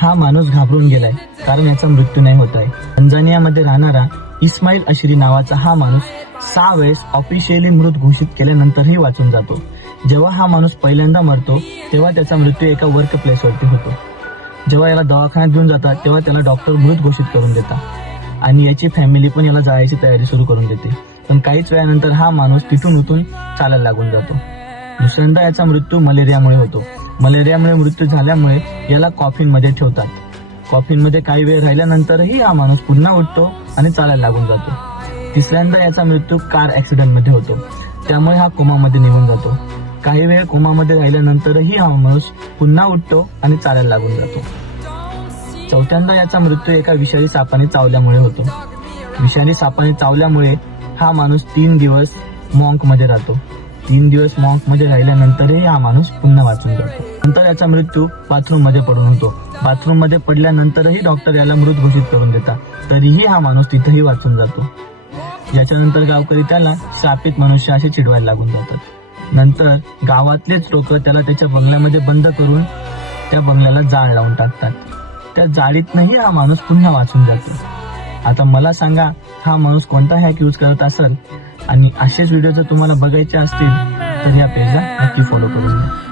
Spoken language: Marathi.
हा माणूस घाबरून गेलाय कारण याचा मृत्यू नाही होत आहे. तंझानियामध्ये राहणारा इस्माईल अशिरी नावाचा हा माणूस 6 वेळेस ऑफिशियली मृत घोषित केल्यानंतरही वाचून जातो. जेव्हा हा माणूस पहिल्यांदा मरतो तेव्हा त्याचा मृत्यू एका वर्क प्लेसवरती होतो. जेव्हा याला दवाखान्यात घेऊन जातात तेव्हा त्याला डॉक्टर मृत घोषित करून देतात आणि याची फॅमिली पण याला जायची तयारी सुरू करून देते. पण काहीच वेळानंतर हा माणूस तिथून उठून चालायला लागून जातो. दुसऱ्यांदा याचा मृत्यू मलेरियामुळे होतो. मलेरियामुळे मृत्यू झाल्यामुळे याला कॉफिनमध्ये ठेवतात. कॉफिनमध्ये काही वेळ राहिल्यानंतरही हा माणूस पुन्हा उठतो आणि चालायला लागून जातो. तिसऱ्यांदा याचा मृत्यू कार ऍक्सिडेंटमध्ये होतो. त्यामुळे हा कोमामध्ये निघून जातो. काही वेळ कोमामध्ये राहिल्यानंतरही हा माणूस पुन्हा उठतो आणि चालायला लागून जातो. चौथ्यांदा याचा मृत्यू एका विषारी सापाने चावल्यामुळे होतो. विषारी सापाने चावल्यामुळे हा माणूस 3 दिवस मॉन्कमध्ये राहतो. 3 दिवस मॉन्कमध्ये राहिल्यानंतरही हा माणूस पुन्हा वाचून जातो. नंतर याचा मृत्यू बाथरूममध्ये पडून होतो. बाथरूममध्ये पडल्यानंतरही डॉक्टर याला मृत घोषित करून देतात. तरीही हा माणूस तिथेही वाचून जातो. याच्यानंतर गावकरी त्याला श्रापित मनुष्य असे चिडवायला लागून जातात. नंतर गावातलेच लोक त्याला त्याच्या बंगल्यामध्ये बंद करून त्या बंगल्याला जाळ लावून टाकतात. त्या जाळीतनंही हा माणूस पुन्हा वाचून जातो. आता मला सांगा, हा माणूस कोणता हॅक यूज करत असेल? आणि असेच व्हिडिओ जर तुम्हाला बघायचे असतील तर या पेजला नक्की फॉलो करून घ्या.